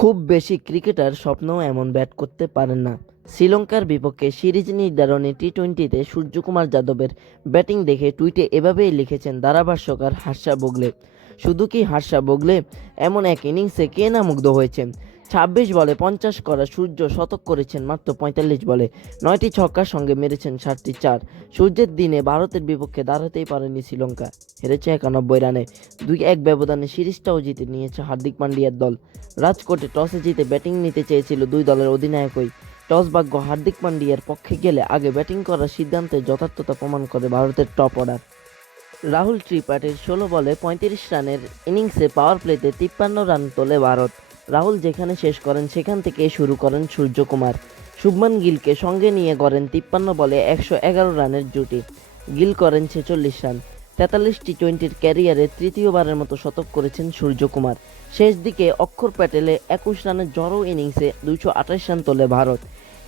খুব বেশি ক্রিকেটার স্বপ্নেও এমন ব্যাট করতে পারেন না। শ্রীলঙ্কার বিপক্ষে সিরিজ নির্ধারণী টি-20তে সূর্যকুমার যাদবের ব্যাটিং দেখে টুইটে এভাবেই লিখেছেন ধারাভাষ্যকার হার্ষা বোগলে। শুধু কি হার্ষা বোগলে, এমন এক ইনিংসে কে না মুগ্ধ হয়েছেন। ২৬ বলে ৫০ করা সূর্য শতক করেছেন মাত্র ৪৫ বলে, ৯টি ছক্কার সঙ্গে মেরেছেন ৭টি চার। সূর্যের দিনে ভারতের বিপক্ষে দাঁড়াতেই পারেনি শ্রীলঙ্কা, হেরেছে ৯১ রানে। ২-১ ব্যবধানে সিরিজটাও জিতে নিয়েছে হার্দিক পান্ডিয়ার দল। রাজকোটে টসে জিতে ব্যাটিং নিতে চেয়েছিল দুই দলের অধিনায়কই। টস ভাগ্য হার্দিক পান্ডিয়ার পক্ষে গেলে আগে ব্যাটিং করার সিদ্ধান্তের যথার্থতা প্রমাণ করে ভারতের টপ অর্ডার। রাহুল ত্রিপাঠীর ১৬ বলে ৩৫ রানের ইনিংসে পাওয়ার প্লেতে ৫৩ রান তোলে ভারত। রাহুল যেখানে শেষ করেন সেখান থেকে শুরু করেন সূর্যকুমার। শুভমান গিলকে সঙ্গে নিয়ে গড়েন ৫৩ বলে ১১১ রানের জুটি। গিল করেন ৪৬ রান। ৪৩ টি-20 ক্যারিয়ারে তৃতীয়বারের মতো শতক করেছেন সূর্যকুমার। শেষ দিকে অক্ষর প্যাটেলে ২১ রানের জড়ো ইনিংসে ২২৮ রান তোলে ভারত।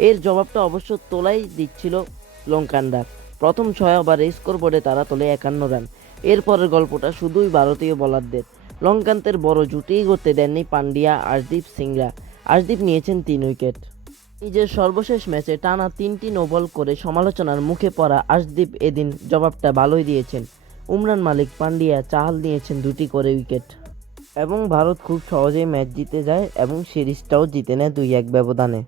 এর জবাবটা অবশ্য তোলাই দিচ্ছিল লঙ্কানরা। প্রথম ৬ ওভারে স্কোরবোর্ডে তারা তোলে ৫১ রান। এরপরের গল্পটা শুধুই ভারতীয় বোলারদের। লঙ্কানদের বড় জুটিই করতে দেননি পান্ডিয়া আর্শদীপ সিংরা। আর্শদীপ নিয়েছেন ৩ উইকেট। নিজের সর্বশেষ ম্যাচে টানা ৩টি নোবল করে সমালোচনার মুখে পড়া আর্শদীপ এদিন জবাবটা ভালোই দিয়েছেন। উমরান মালিক, পান্ডিয়া, চাহাল নিয়েছেন ২টি করে উইকেট। এবং ভারত খুব সহজেই ম্যাচ জিতে যায় এবং সিরিজটাও জিতে নেয় ২-১ ব্যবধানে।